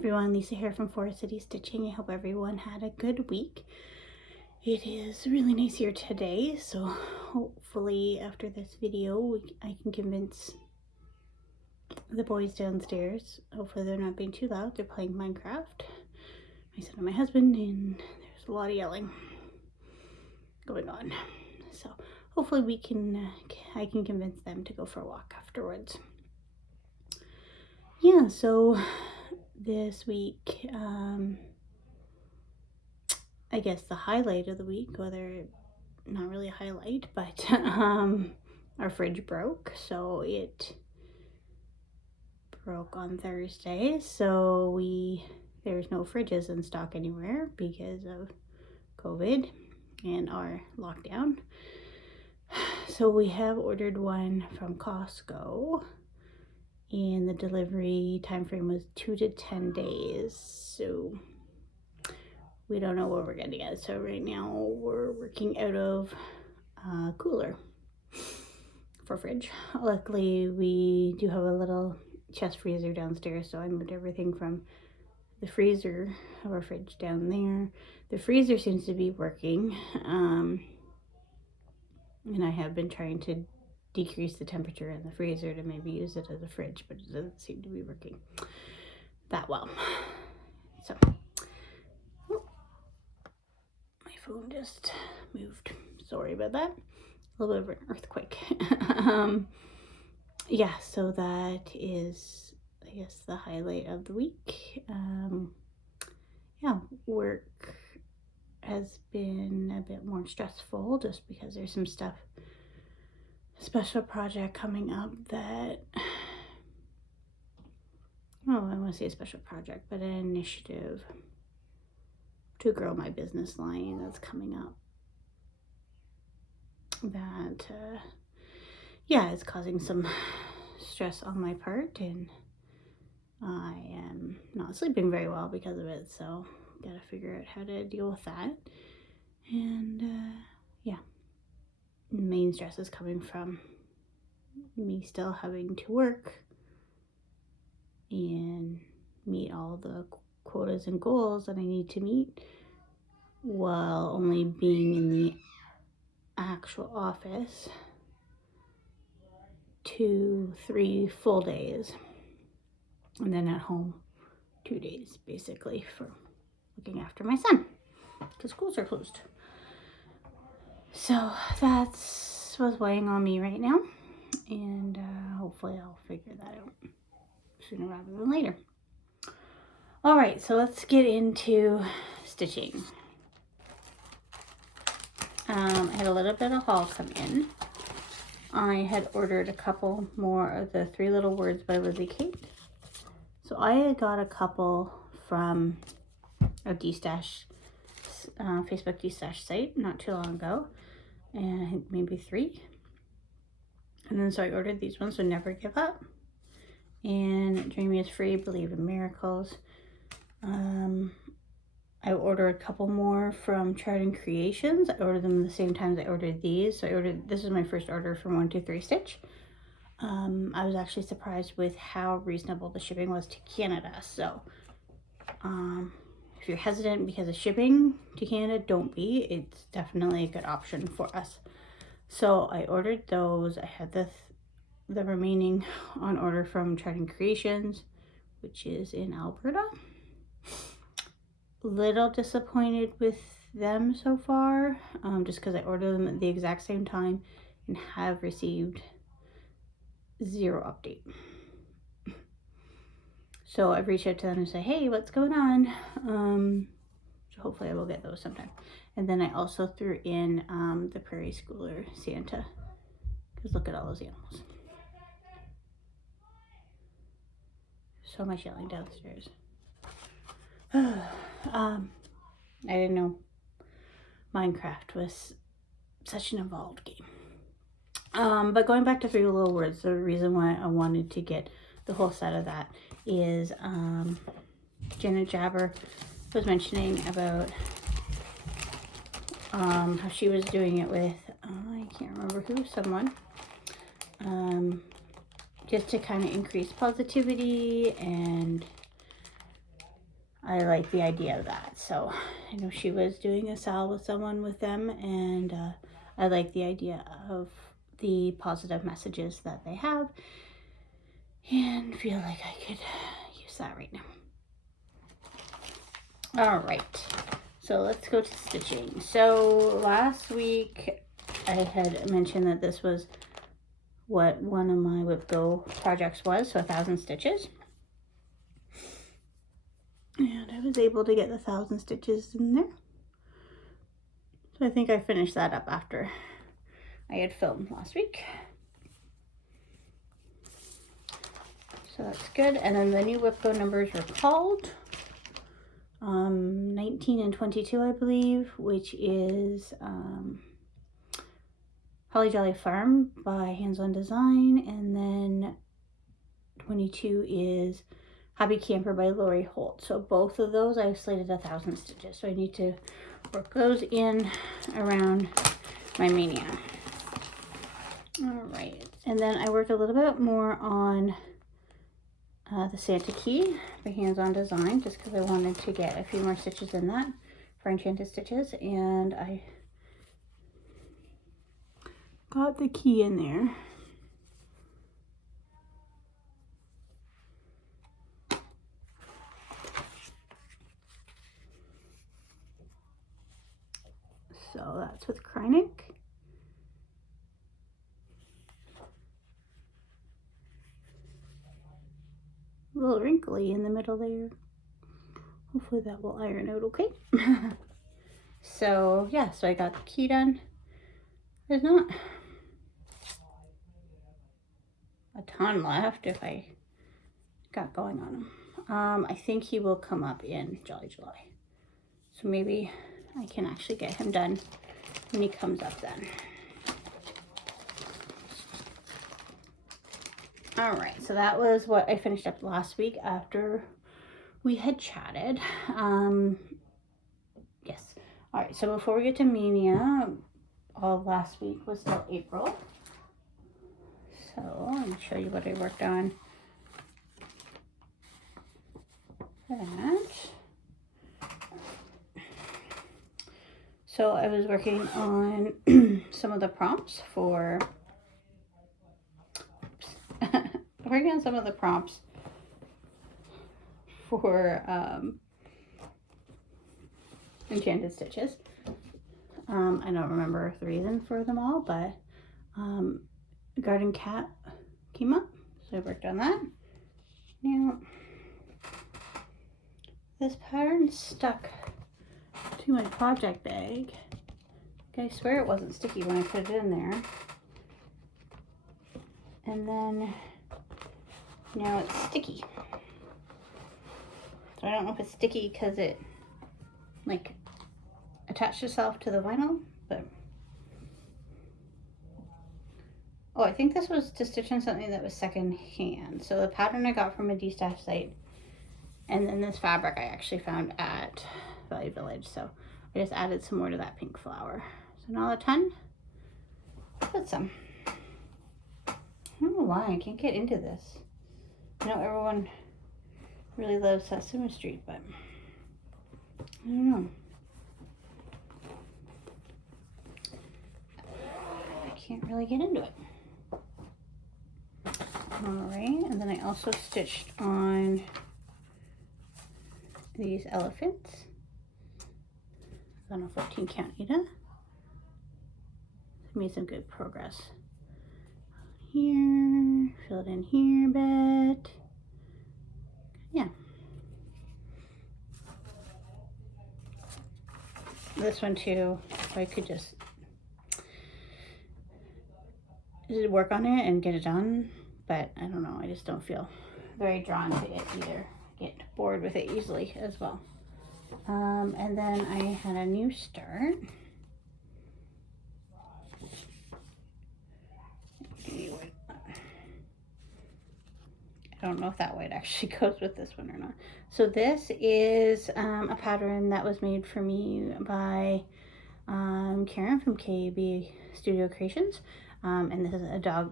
everyone, Lisa here from Forest City Stitching. I hope everyone had a good week. It is really nice here today, so hopefully after this video I can convince the boys downstairs. Hopefully they're not being too loud. They're playing Minecraft, my son and my husband, and there's a lot of yelling going on. So hopefully I can convince them to go for a walk afterwards. Yeah, so this week, I guess the highlight of the week, whether not really a highlight, but our fridge broke. So it broke on Thursday. So there's no fridges in stock anywhere because of COVID and our lockdown. So we have ordered one from Costco, and the delivery time frame was 2 to 10 days. So we don't know what we're gonna get. So right now we're working out of a cooler for fridge. Luckily we do have a little chest freezer downstairs, so I moved everything from the freezer of our fridge down there. The freezer seems to be working, and I have been trying to decrease the temperature in the freezer to maybe use it as a fridge, but it doesn't seem to be working that well. So my phone just moved. Sorry about that. A little bit of an earthquake. Yeah, so that is, I guess, the highlight of the week. Yeah, work has been a bit more stressful just because there's some stuff, special project coming up that, I want to say a special project, but an initiative to grow my business line that's coming up that, yeah, it's causing some stress on my part, and I am not sleeping very well because of it, so gotta figure out how to deal with that. And yeah, the main stress is coming from me still having to work and meet all the quotas and goals that I need to meet while only being in the actual office 2-3 full days, and then at home 2 days basically for looking after my son because schools are closed. So that's what's weighing on me right now, and hopefully I'll figure that out sooner rather than later. All right, so let's get into stitching. I had a little bit of haul come in. I had ordered a couple more of the 3 Little Words by Lizzie Kate. So I had got a couple from a D-Stash, Facebook D-Stash site not too long ago, and I think maybe 3. And then so I ordered these ones, so Never Give Up, and Dream is Free, Believe in Miracles. I ordered a couple more from Charting Creations. I ordered them the same time as I ordered these. So this is my first order from 123 Stitch. I was actually surprised with how reasonable the shipping was to Canada. So if you're hesitant because of shipping to Canada, don't be. It's definitely a good option for us. So I ordered those. I had the remaining on order from Charting Creations, which is in Alberta. Little disappointed with them so far, just because I ordered them at the exact same time and have received 0 update. So I've reached out to them and say, hey, what's going on? So hopefully I will get those sometime. And then I also threw in the Prairie Schooler Santa, because look at all those animals. So much yelling downstairs. I didn't know Minecraft was such an involved game. But going back to 3 Little Words, the reason why I wanted to get the whole set of that is Janet Jabber was mentioning about how she was doing it with, I can't remember who, someone, just to kind of increase positivity and I like the idea of that. So I know she was doing a sal with someone with them, and I like the idea of the positive messages that they have, and feel like I could use that right now. All right, so let's go to stitching. So last week I had mentioned that this was what one of my Whip Go projects was, so 1,000 stitches. And I was able to get the 1,000 stitches in there. So I think I finished that up after I had filmed last week. So that's good. And then the new Whip Go numbers were called 19 and 22, I believe, which is Holly Jolly Farm by Hands On Design, and then 22 is Hobby Camper by Lori Holt. So both of those I've slated 1,000 stitches. So I need to work those in around my mania. All right, and then I worked a little bit more on the Santa Key by Hands On Design, just because I wanted to get a few more stitches in that for Enchanted Stitches, and I got the key in there. So that's with Kreinik. A little wrinkly in the middle there. Hopefully that will iron out okay. So yeah, so I got the key done. There's not a ton left if I got going on him. I think he will come up in Jolly July. So maybe I can actually get him done when he comes up then. All right, so that was what I finished up last week after we had chatted. Yes. All right, so before we get to Mania, all of last week was still April. So let me show you what I worked on for that. So I was working on some of the prompts for Enchanted Stitches. I don't remember the reason for them all, but Garden Cat came up, so I worked on that. Now, this pattern stuck to my project bag. I swear it wasn't sticky when I put it in there. And then now it's sticky. So I don't know if it's sticky because it like attached itself to the vinyl, but oh, I think this was to stitch on something that was second hand. So the pattern I got from a D-Stash site, and then this fabric I actually found at Value Village. So I just added some more to that pink flower. So not a ton, but some. I don't know why I can't get into this. I know everyone really loves Satsuma Street, but I don't know. I can't really get into it. All right, and then I also stitched on these elephants on a 14 count Ida. Made some good progress here, fill it in here a bit. Yeah. This one too, I could just work on it and get it done, but I don't know, I just don't feel very drawn to it either. Get bored with it easily as well. And then I had a new start. I don't know if that white actually goes with this one or not. So this is a pattern that was made for me by Karen from KB Studio Creations. And this is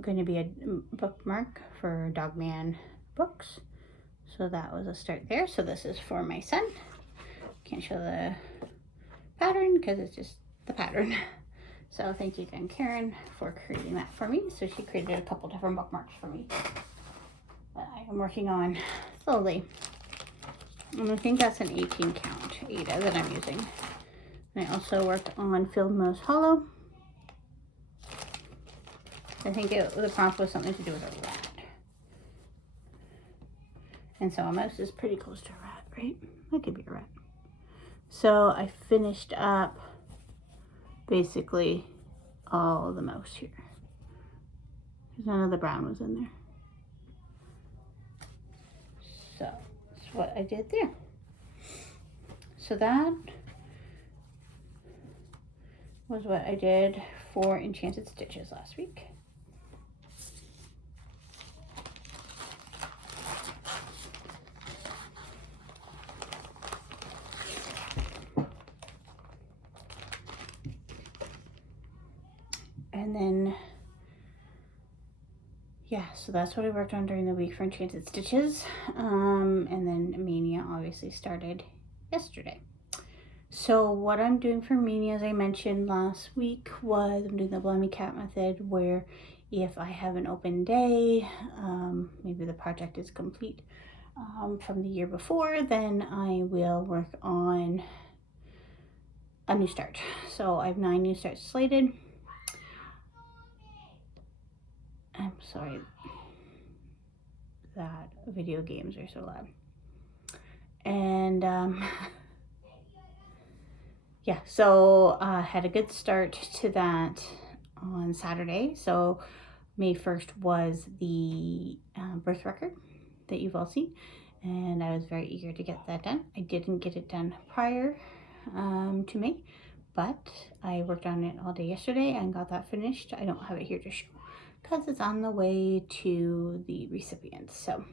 going to be a bookmark for Dogman books. So that was a start there. So this is for my son. Can't show the pattern because it's just the pattern. So thank you again, Karen, for creating that for me. So she created a couple different bookmarks for me that I am working on slowly. And I think that's an 18 count Ada that I'm using. And I also worked on Field Mouse Hollow. I think the prompt was something to do with a rat. And so a mouse is pretty close to a rat, right? That could be a rat. So I finished up basically all the mouse here. None of the brown was in there. So that's what I did there. So that was what I did for Enchanted Stitches last week. And then, yeah, so that's what I worked on during the week for Enchanted Stitches. And then Mania obviously started yesterday. So what I'm doing for Mania, as I mentioned last week, was I'm doing the Blimey Cat method, where if I have an open day, maybe the project is complete from the year before, then I will work on a new start. So I have 9 new starts slated. I'm sorry that video games are so loud. And yeah, so I had a good start to that on Saturday. So May 1st was the birth record that you've all seen, and I was very eager to get that done. I didn't get it done prior to May, but I worked on it all day yesterday and got that finished. I don't have it here to show because it's on the way to the recipient. So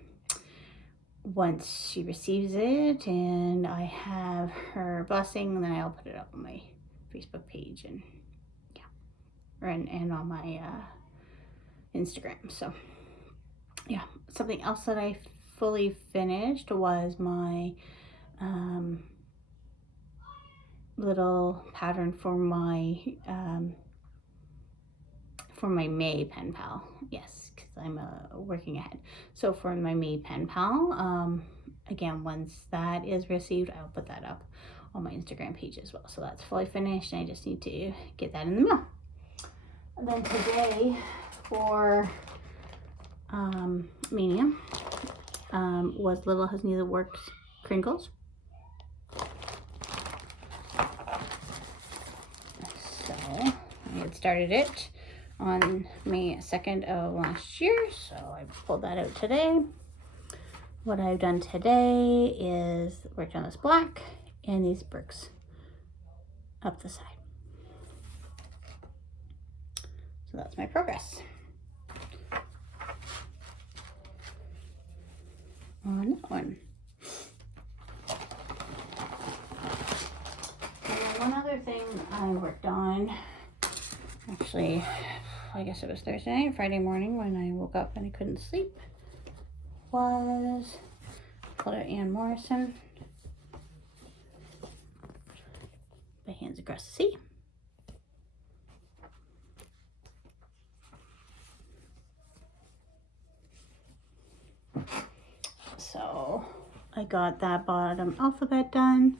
once she receives it and I have her blessing, then I'll put it up on my Facebook page and yeah, and on my Instagram. So yeah, something else that I fully finished was my little pattern for my May pen pal. Yes, because I'm working ahead. So for my May pen pal, again, once that is received, I'll put that up on my Instagram page as well. So that's fully finished, and I just need to get that in the mail. And then today for Mania was Little Has Neither Worked Crinkles. So I had started it on May 2nd of last year, so I pulled that out today. What I've done today is worked on this black and these bricks up the side. So that's my progress on that one. And then one other thing I worked on, actually, I guess it was Thursday night, Friday morning when I woke up and I couldn't sleep, was pulled out Anne Morrison by Hands Across the Sea. So I got that bottom alphabet done,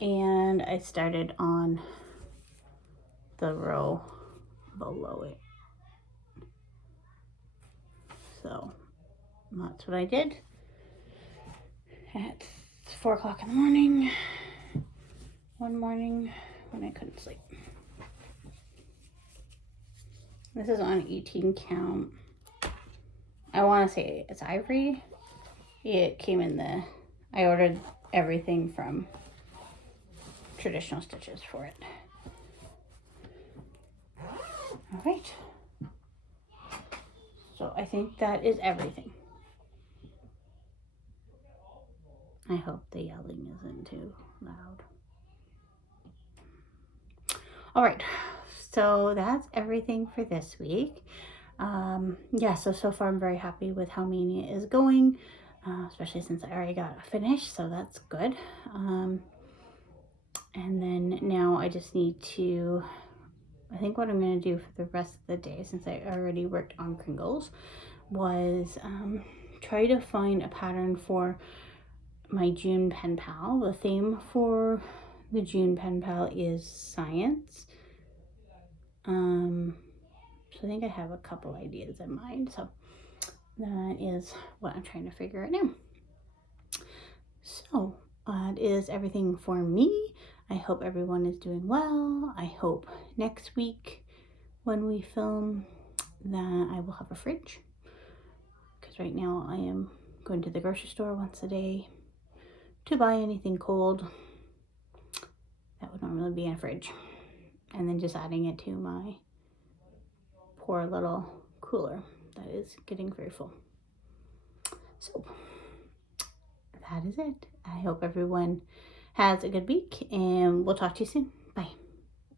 and I started on the row below it. So that's what I did at 4 o'clock in the morning, one morning when I couldn't sleep. This is on 18 count. I want to say it's ivory. It came in I ordered everything from Traditional Stitches for it. All right. So I think that is everything. I hope the yelling isn't too loud. All right. So that's everything for this week. Yeah, so far I'm very happy with how Mania is going. especially since I already got a finish, so that's good. And then now I just need to, I think what I'm going to do for the rest of the day, since I already worked on Kringles, was try to find a pattern for my June pen pal. The theme for the June pen pal is science. So I think I have a couple ideas in mind. So that is what I'm trying to figure out now. So that is everything for me. I hope everyone is doing well. I hope next week when we film that I will have a fridge. Because right now I am going to the grocery store once a day to buy anything cold that would normally be in a fridge. And then just adding it to my poor little cooler that is getting very full. So that is it. I hope everyone has a good week and we'll talk to you soon.